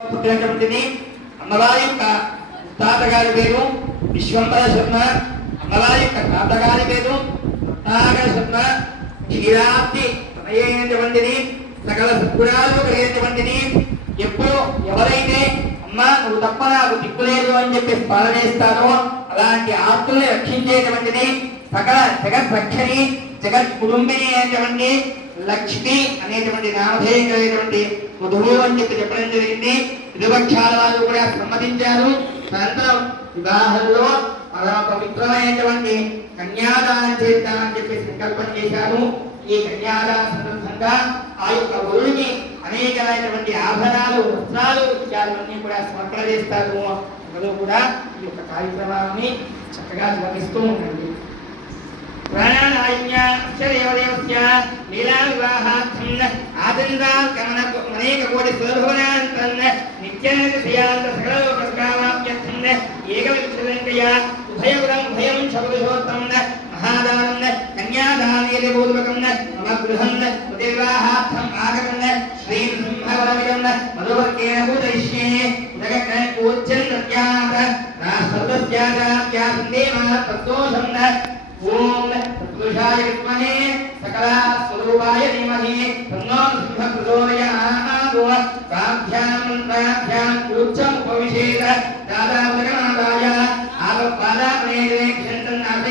పుట్టినటువంటిది అమ్మవారి యొక్క తాతగారి పేరు విశ్వంబర శర్మ. అమ్మవారి యొక్క తాతగారి పేరు రత్నాకర శర్మ. క్షీరాబ్ది తనయైనటువంటిది, సకల సద్గుణాలు కలిగినటువంటిది. ఎప్పుడు ఎవరైతే అమ్మ నువ్వు తప్ప నాకు దిక్కులేదు అని చెప్పి పాలనేస్తారో అలాంటి ఆత్మల్ని రక్షించేటువంటిది, సకల జగద్భక్షని జగత్ కుటుంబిని అనేటువంటి లక్ష్మి అనేటువంటి నామధేయం కలిగినటువంటి వధువు అని చెప్పడం జరిగింది. ఇరుపక్షాల వారు కూడా సమ్మతించారు. అనంతరం వివాహంలో పవిత్రమైనటువంటి కన్యాదానం చేద్దామని చెప్పి సంకల్పం చేశారు. ఈ కన్యాదాన సందర్భంగా ఆ యొక్క వరుడికి అనేకమైనటువంటి ఆభరణాలు, వస్త్రాలు ఇత్యాదులన్నీ కూడా సమర్పణ చేస్తారు. అందరూ కూడా ఈ యొక్క కార్యక్రమాన్ని చక్కగా నిర్వహిస్తూ ఉండండి. అనేక కోటి సులభవనాంతన్న నిత్యానంద ఏకవింశయ ఉభయగురం భయం శబుషోత్తం మహాదానం కన్యాదానీయపూర్వకం మమ గృహం ఉదయవివాహార్థం ఆగమన్ శ్రీం సింహవరమిదం మధువర్గేణ పూజయిష్యే పూజ్యం నత్యాత సందేమోషం ఓం పురుషాయ విద్మహే సకల స్వరూపాయ ధీమహి తన్నో సింహ ప్రచోదయాత్. ప్రాభ్యాం కూర్చం ఉపవిశేత దాదావగమాదాయ ఆపపాదామనే క్షంతం